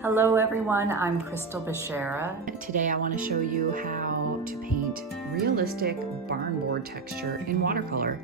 Hello everyone, I'm Crystal Bashara. Today I want to show you how to paint realistic barnboard texture in watercolor.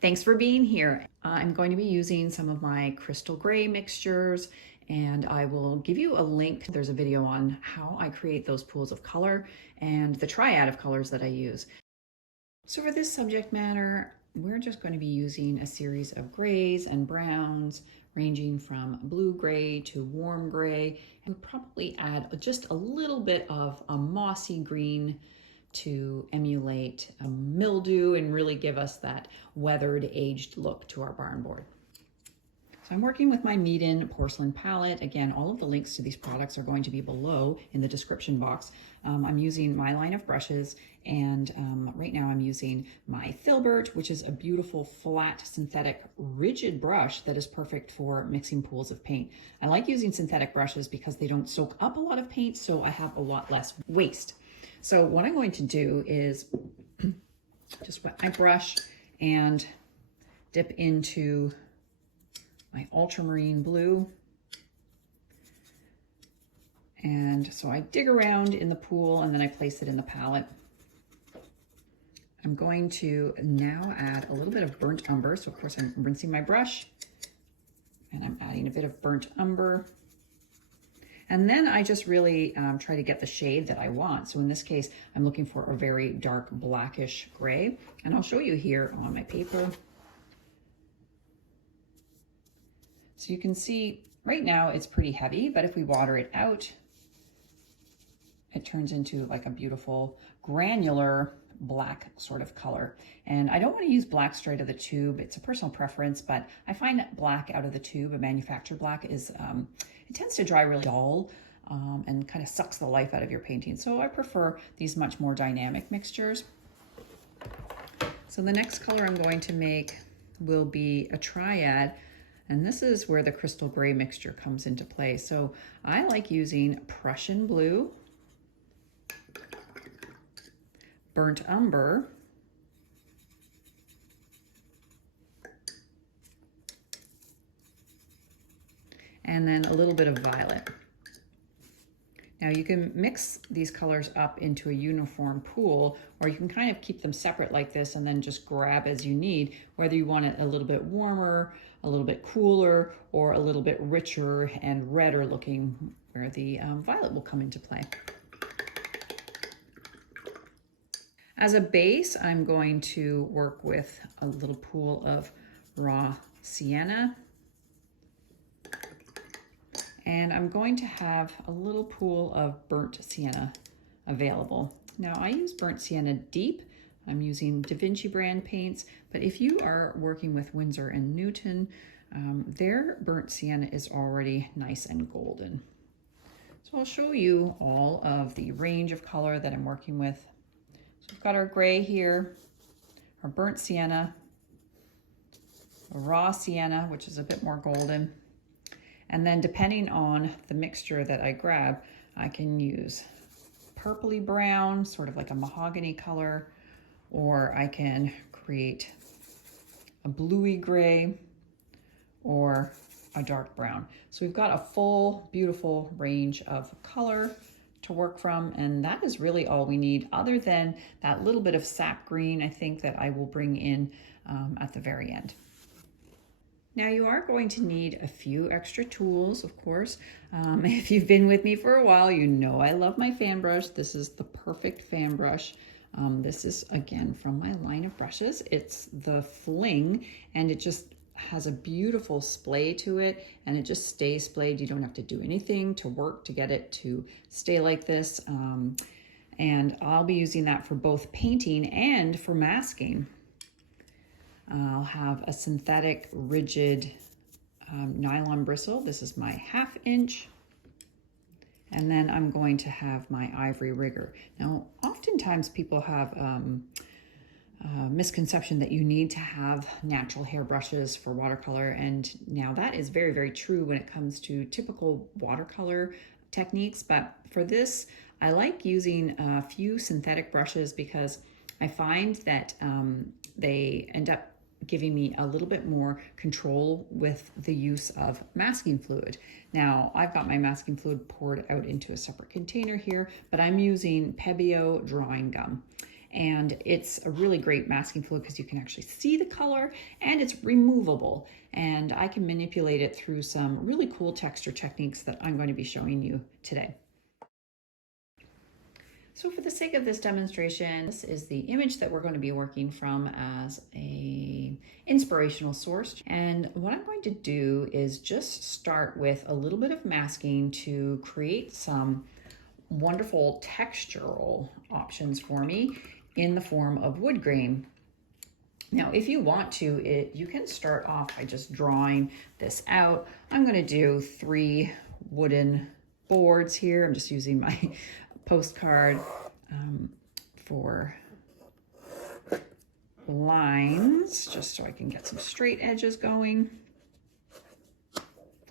Thanks for being here. I'm going to be using some of my crystal gray mixtures, and I will give you a link. There's a video on how I create those pools of color and the triad of colors that I use. So for this subject matter, we're just going to be using a series of grays and browns ranging from blue gray to warm gray. And we'll probably add just a little bit of a mossy green to emulate a mildew and really give us that weathered, aged look to our barn board. So I'm working with my Meeden porcelain palette. Again, all of the links to these products are going to be below in the description box. I'm using my line of brushes, and right now I'm using my Filbert, which is a beautiful flat synthetic rigid brush that is perfect for mixing pools of paint. I like using synthetic brushes because they don't soak up a lot of paint, so I have a lot less waste. So what I'm going to do is just wet my brush and dip into my ultramarine blue. And so I dig around in the pool and then I place it in the palette. I'm going to now add a little bit of burnt umber. So of course I'm rinsing my brush and I'm adding a bit of burnt umber. And then I just really try to get the shade that I want. So in this case, I'm looking for a very dark blackish gray. And I'll show you here on my paper. So you can see right now it's pretty heavy, but if we water it out, it turns into like a beautiful granular black sort of color. And I don't want to use black straight out of the tube. It's a personal preference, but I find that black out of the tube, a manufactured black, is it tends to dry really dull and kind of sucks the life out of your painting. So I prefer these much more dynamic mixtures. So the next color I'm going to make will be a triad. And this is where the crystal gray mixture comes into play. So I like using Prussian blue, burnt umber, and then a little bit of violet. Now you can mix these colors up into a uniform pool, or you can kind of keep them separate like this and then just grab as you need, whether you want it a little bit warmer, a little bit cooler, or a little bit richer and redder looking, where the violet will come into play. As a base, I'm going to work with a little pool of raw sienna. And I'm going to have a little pool of burnt sienna available. Now I use burnt sienna deep. I'm using Da Vinci brand paints, but if you are working with Winsor & Newton, their burnt sienna is already nice and golden. So I'll show you all of the range of color that I'm working with. So we've got our gray here, our burnt sienna, a raw sienna, which is a bit more golden. And then depending on the mixture that I grab, I can use purpley brown, sort of like a mahogany color, or I can create a bluey gray or a dark brown. So we've got a full, beautiful range of color to work from, and that is really all we need, other than that little bit of sap green, I think, that I will bring in at the very end. Now you are going to need a few extra tools, of course. If you've been with me for a while, you know I love my fan brush. This is the perfect fan brush. This is, again, from my line of brushes. It's the Fling, and it just has a beautiful splay to it, and it just stays splayed. You don't have to do anything to work to get it to stay like this. And I'll be using that for both painting and for masking. I'll have a synthetic rigid nylon bristle. This is my 1/2 inch. And then I'm going to have my ivory rigger. Now, oftentimes people have a misconception that you need to have natural hair brushes for watercolor. And now that is very, very true when it comes to typical watercolor techniques. But for this, I like using a few synthetic brushes because I find that they end up giving me a little bit more control with the use of masking fluid. Now, I've got my masking fluid poured out into a separate container here, but I'm using Pebeo drawing gum. And it's a really great masking fluid because you can actually see the color and it's removable. And I can manipulate it through some really cool texture techniques that I'm going to be showing you today. So for the sake of this demonstration, this is the image that we're going to be working from as a inspirational source. And what I'm going to do is just start with a little bit of masking to create some wonderful textural options for me in the form of wood grain. Now, if you want to, you can start off by just drawing this out. I'm going to do 3 wooden boards here. I'm just using my postcard for lines, just so I can get some straight edges going.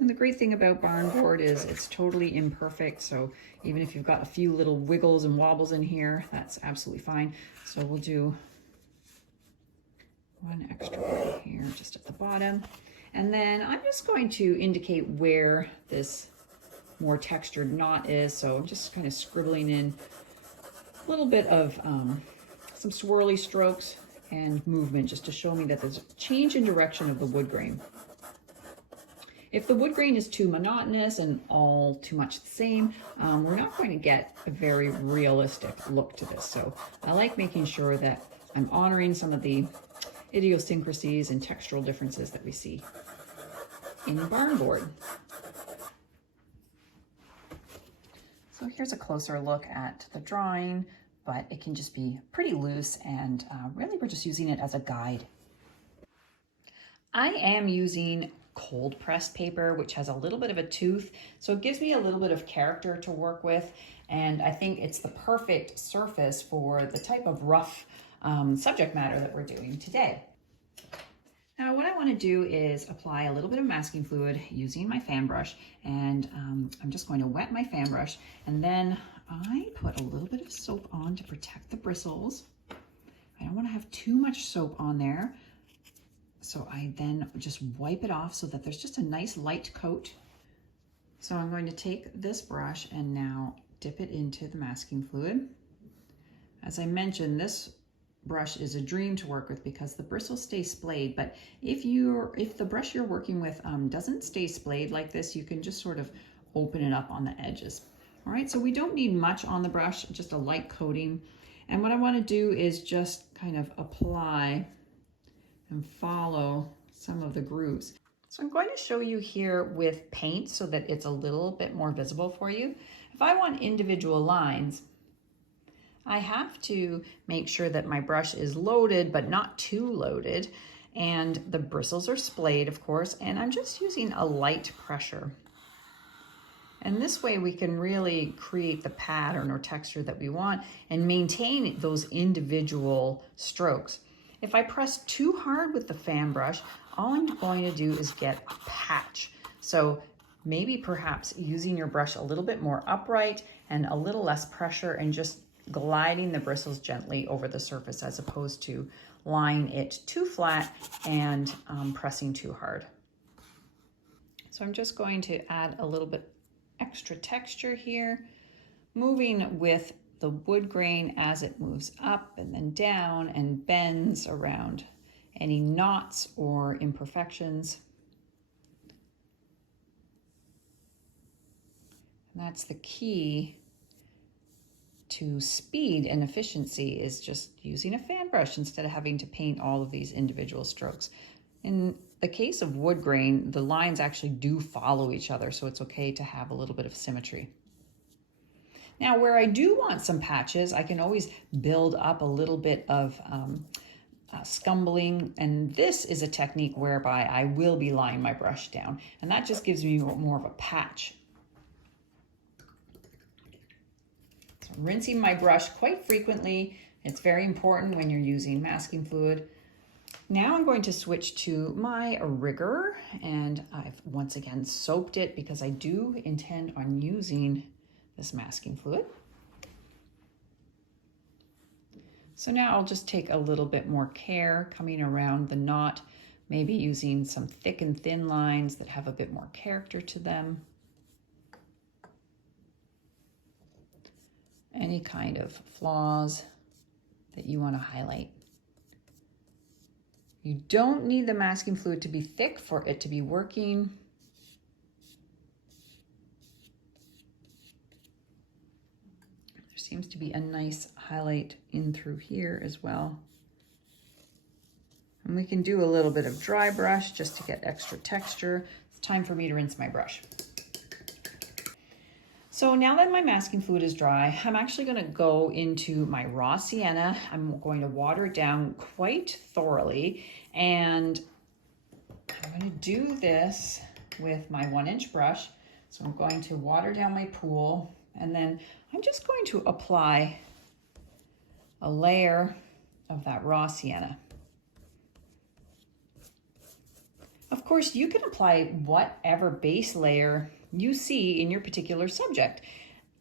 And the great thing about barnboard is it's totally imperfect, so even if you've got a few little wiggles and wobbles in here, that's absolutely fine. So we'll do 1 extra one here just at the bottom. And then I'm just going to indicate where this more textured knot is. So I'm just kind of scribbling in a little bit of some swirly strokes and movement just to show me that there's a change in direction of the wood grain. If the wood grain is too monotonous and all too much the same, we're not going to get a very realistic look to this. So I like making sure that I'm honoring some of the idiosyncrasies and textural differences that we see in barnboard. So here's a closer look at the drawing, but it can just be pretty loose, and really we're just using it as a guide. I am using cold pressed paper, which has a little bit of a tooth, so it gives me a little bit of character to work with, and I think it's the perfect surface for the type of rough subject matter that we're doing today. Now what I want to do is apply a little bit of masking fluid using my fan brush, and I'm just going to wet my fan brush, and then I put a little bit of soap on to protect the bristles. I don't want to have too much soap on there. So I then just wipe it off so that there's just a nice light coat. So I'm going to take this brush and now dip it into the masking fluid. As I mentioned, this brush is a dream to work with because the bristles stay splayed, but if the brush you're working with doesn't stay splayed like this, you can just sort of open it up on the edges. All right, so we don't need much on the brush, just a light coating. And what I want to do is just kind of apply and follow some of the grooves. So I'm going to show you here with paint so that it's a little bit more visible for you. If I want individual lines, I have to make sure that my brush is loaded but not too loaded, and the bristles are splayed, of course, and I'm just using a light pressure. And this way we can really create the pattern or texture that we want and maintain those individual strokes. If I press too hard with the fan brush, all I'm going to do is get a patch. So maybe perhaps using your brush a little bit more upright and a little less pressure and just gliding the bristles gently over the surface as opposed to lying it too flat and pressing too hard. So I'm just going to add a little bit extra texture here, moving with the wood grain as it moves up and then down and bends around any knots or imperfections. And that's the key to speed and efficiency, is just using a fan brush instead of having to paint all of these individual strokes. In the case of wood grain, the lines actually do follow each other, so it's okay to have a little bit of symmetry. Now, where I do want some patches, I can always build up a little bit of scumbling, and this is a technique whereby I will be laying my brush down, and that just gives me more of a patch. So I'm rinsing my brush quite frequently. It's very important when you're using masking fluid. Now I'm going to switch to my rigger, and I've once again soaped it because I do intend on using this masking fluid. So now I'll just take a little bit more care coming around the knot, maybe using some thick and thin lines that have a bit more character to them. Any kind of flaws that you want to highlight. You don't need the masking fluid to be thick for it to be working. There seems to be a nice highlight in through here as well. And we can do a little bit of dry brush just to get extra texture. It's time for me to rinse my brush. So now that my masking fluid is dry, I'm actually going to go into my raw sienna. I'm going to water it down quite thoroughly, and I'm going to do this with my 1-inch brush. So I'm going to water down my pool, and then I'm just going to apply a layer of that raw sienna. Of course, you can apply whatever base layer you see in your particular subject.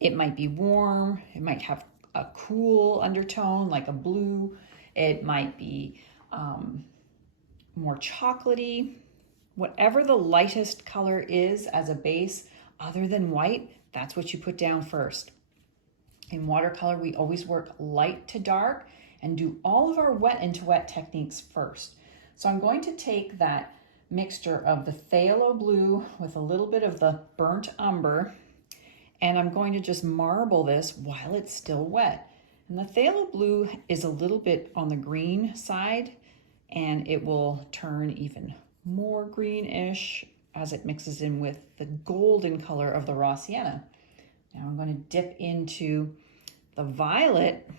It might be warm, it might have a cool undertone like a blue, it might be more chocolatey. Whatever the lightest color is as a base other than white, that's what you put down first. In watercolor, we always work light to dark and do all of our wet into wet techniques first. So I'm going to take that mixture of the phthalo blue with a little bit of the burnt umber, and I'm going to just marble this while it's still wet. And the phthalo blue is a little bit on the green side, and it will turn even more greenish as it mixes in with the golden color of the raw sienna. Now I'm going to dip into the violet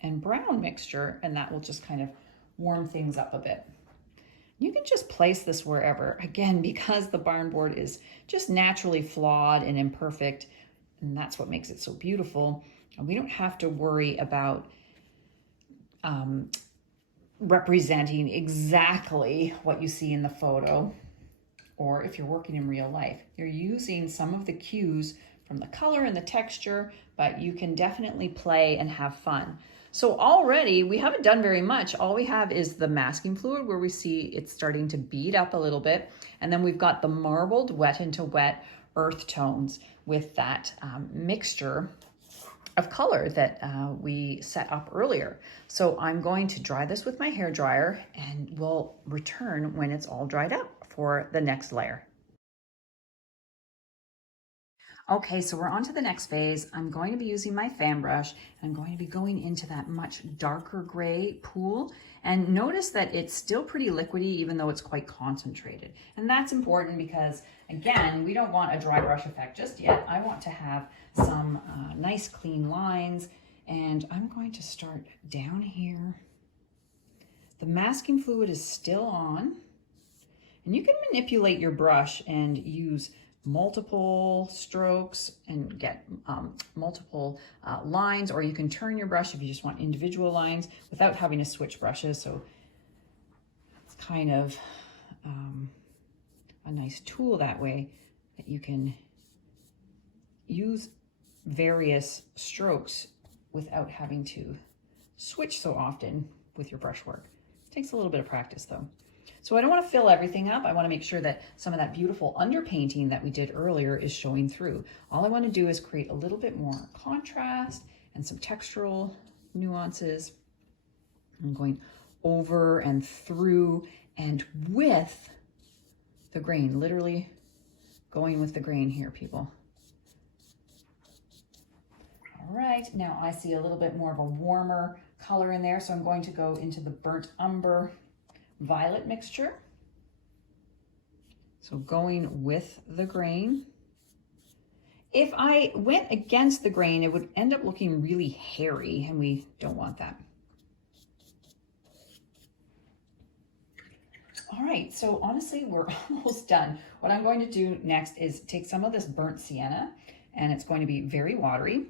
and brown mixture, and that will just kind of warm things up a bit. You can just place this wherever, again, because the barnboard is just naturally flawed and imperfect, and that's what makes it so beautiful. And we don't have to worry about representing exactly what you see in the photo, or if you're working in real life. You're using some of the cues from the color and the texture, but you can definitely play and have fun. So already we haven't done very much. All we have is the masking fluid where we see it's starting to bead up a little bit. And then we've got the marbled wet into wet earth tones with that mixture of color that we set up earlier. So I'm going to dry this with my hair dryer, and we'll return when it's all dried up for the next layer. Okay, so we're on to the next phase. I'm going to be using my fan brush, and I'm going to be going into that much darker gray pool. And notice that it's still pretty liquidy, even though it's quite concentrated. And that's important because, again, we don't want a dry brush effect just yet. I want to have some nice clean lines, and I'm going to start down here. The masking fluid is still on, and you can manipulate your brush and use multiple strokes and get multiple lines, or you can turn your brush if you just want individual lines without having to switch brushes. So it's kind of a nice tool that way, that you can use various strokes without having to switch so often with your brush work. It takes a little bit of practice though. So I don't want to fill everything up. I want to make sure that some of that beautiful underpainting that we did earlier is showing through. All I want to do is create a little bit more contrast and some textural nuances. I'm going over and through and with the grain, literally going with the grain here, people. All right, now I see a little bit more of a warmer color in there, so I'm going to go into the burnt umber violet mixture. So going with the grain. If I went against the grain, it would end up looking really hairy, and we don't want that. All right, so honestly, we're almost done. What I'm going to do next is take some of this burnt sienna, and it's going to be very watery,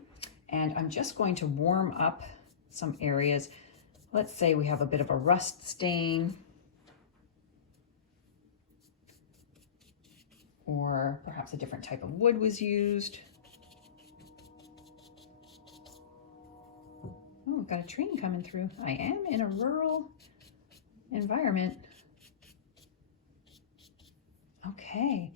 and I'm just going to warm up some areas. Let's say we have a bit of a rust stain, or perhaps a different type of wood was used. Oh, got a train coming through. I am in a rural environment. Okay.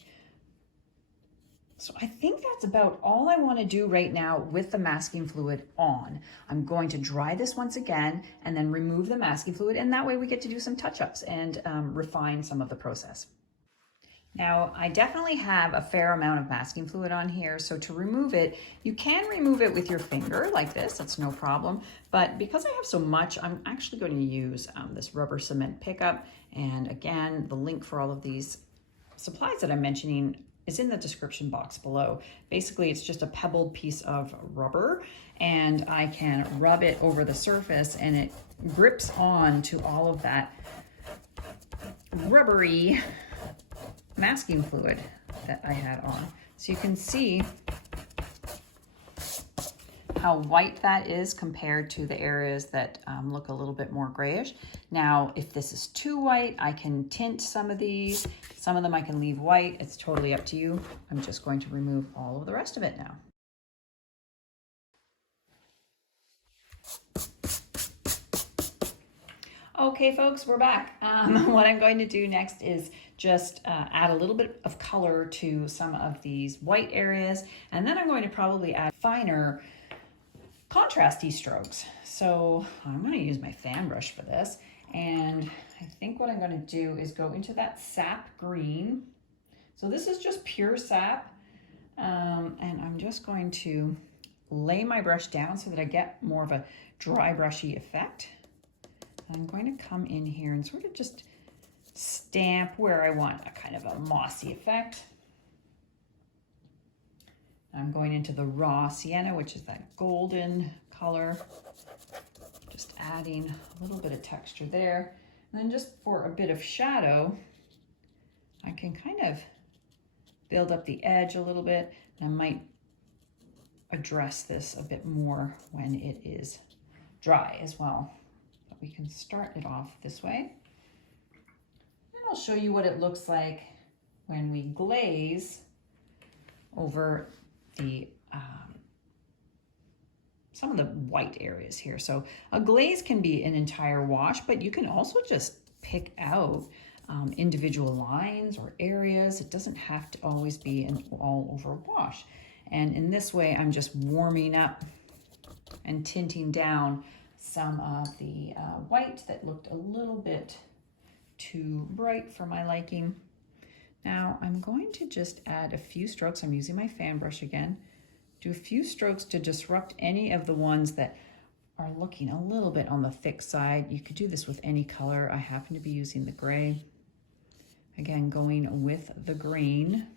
So I think that's about all I want to do right now with the masking fluid on. I'm going to dry this once again and then remove the masking fluid, and that way we get to do some touch-ups and refine some of the process. Now, I definitely have a fair amount of masking fluid on here, so to remove it, you can remove it with your finger like this, that's no problem. But because I have so much, I'm actually going to use this rubber cement pickup. And again, the link for all of these supplies that I'm mentioning is in the description box below. Basically, it's just a pebbled piece of rubber, and I can rub it over the surface and it grips on to all of that rubbery masking fluid that I had on. So you can see how white that is compared to the areas that look a little bit more grayish. Now, if this is too white, I can tint some of these. Some of them I can leave white. It's totally up to you. I'm just going to remove all of the rest of it now. Okay, folks, we're back. What I'm going to do next is just add a little bit of color to some of these white areas, and then I'm going to probably add finer contrasty strokes. So I'm going to use my fan brush for this, and I think what I'm going to do is go into that sap green. So this is just pure sap, and I'm just going to lay my brush down so that I get more of a dry brushy effect. I'm going to come in here and sort of just stamp where I want a kind of a mossy effect. I'm going into the raw sienna, which is that golden color, just adding a little bit of texture there. And then just for a bit of shadow, I can kind of build up the edge a little bit. I might address this a bit more when it is dry as well. But we can start it off this way. And I'll show you what it looks like when we glaze over the some of the white areas here. So a glaze can be an entire wash, but you can also just pick out individual lines or areas. It doesn't have to always be an all over wash. And in this way, I'm just warming up and tinting down some of the white that looked a little bit too bright for my liking. Now I'm going to just add a few strokes. I'm using my fan brush again. Do a few strokes to disrupt any of the ones that are looking a little bit on the thick side. You could do this with any color. I happen to be using the gray. Again, going with the green.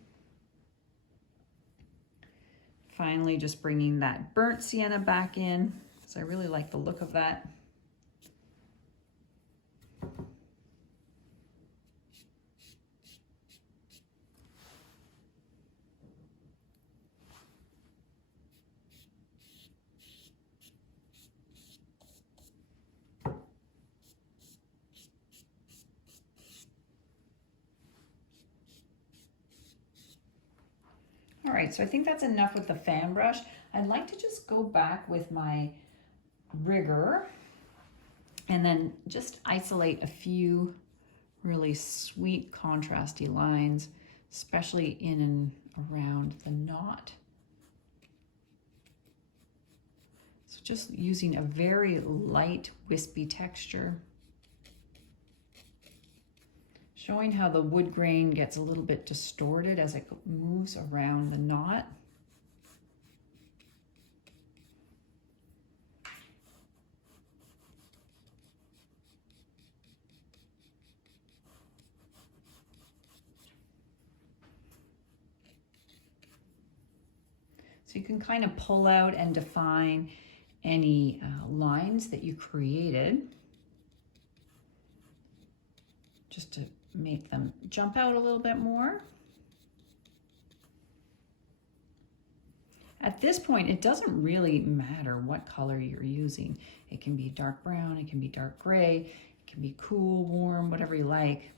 Finally, just bringing that burnt sienna back in, because I really like the look of that. All right, so I think that's enough with the fan brush. I'd like to just go back with my rigger and then just isolate a few really sweet contrasty lines, especially in and around the knot. So just using a very light, wispy texture. Showing how the wood grain gets a little bit distorted as it moves around the knot. So you can kind of pull out and define any lines that you created, just to make them jump out a little bit more. At this point, it doesn't really matter what color you're using. It can be dark brown, it can be dark gray, it can be cool, warm, whatever you like.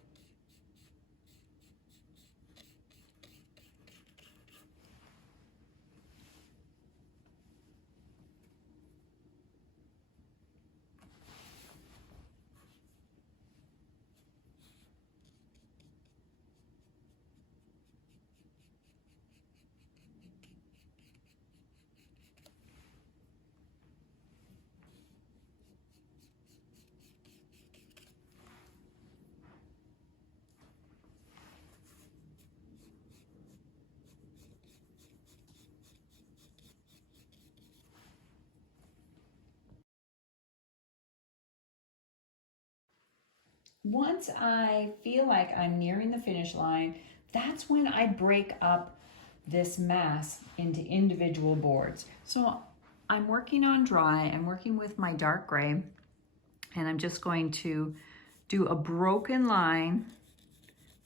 once I feel like I'm nearing the finish line, that's when I break up this mass into individual boards. So I'm working on dry, I'm working with my dark gray, and I'm just going to do a broken line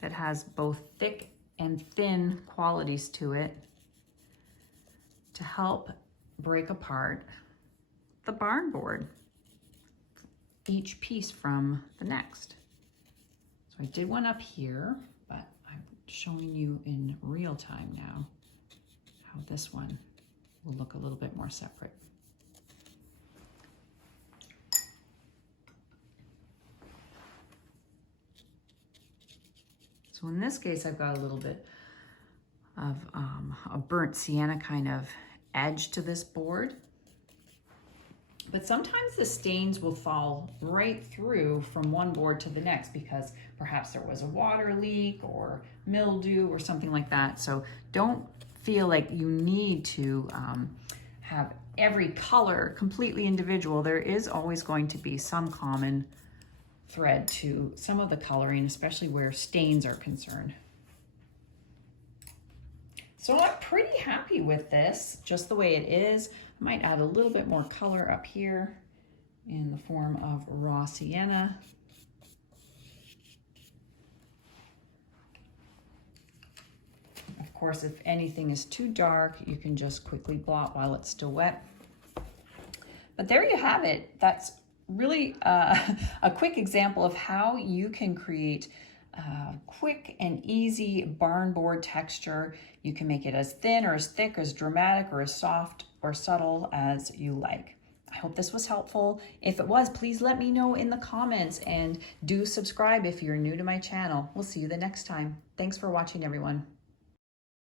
that has both thick and thin qualities to it to help break apart the barn board, each piece from the next. So I did one up here, but I'm showing you in real time now how this one will look a little bit more separate. So in this case, I've got a little bit of a burnt sienna kind of edge to this board. But sometimes the stains will fall right through from one board to the next because perhaps there was a water leak or mildew or something like that. So don't feel like you need to have every color completely individual. There is always going to be some common thread to some of the coloring, especially where stains are concerned. So I'm pretty happy with this, just the way it is. I might add a little bit more color up here in the form of raw sienna. Of course, if anything is too dark, you can just quickly blot while it's still wet. But there you have it. That's really a quick example of how you can create quick and easy barn board texture. You can make it as thin or as thick, as dramatic or as soft or subtle as you like. I hope this was helpful. If it was, please let me know in the comments and do subscribe if you're new to my channel. We'll see you the next time. Thanks for watching, everyone.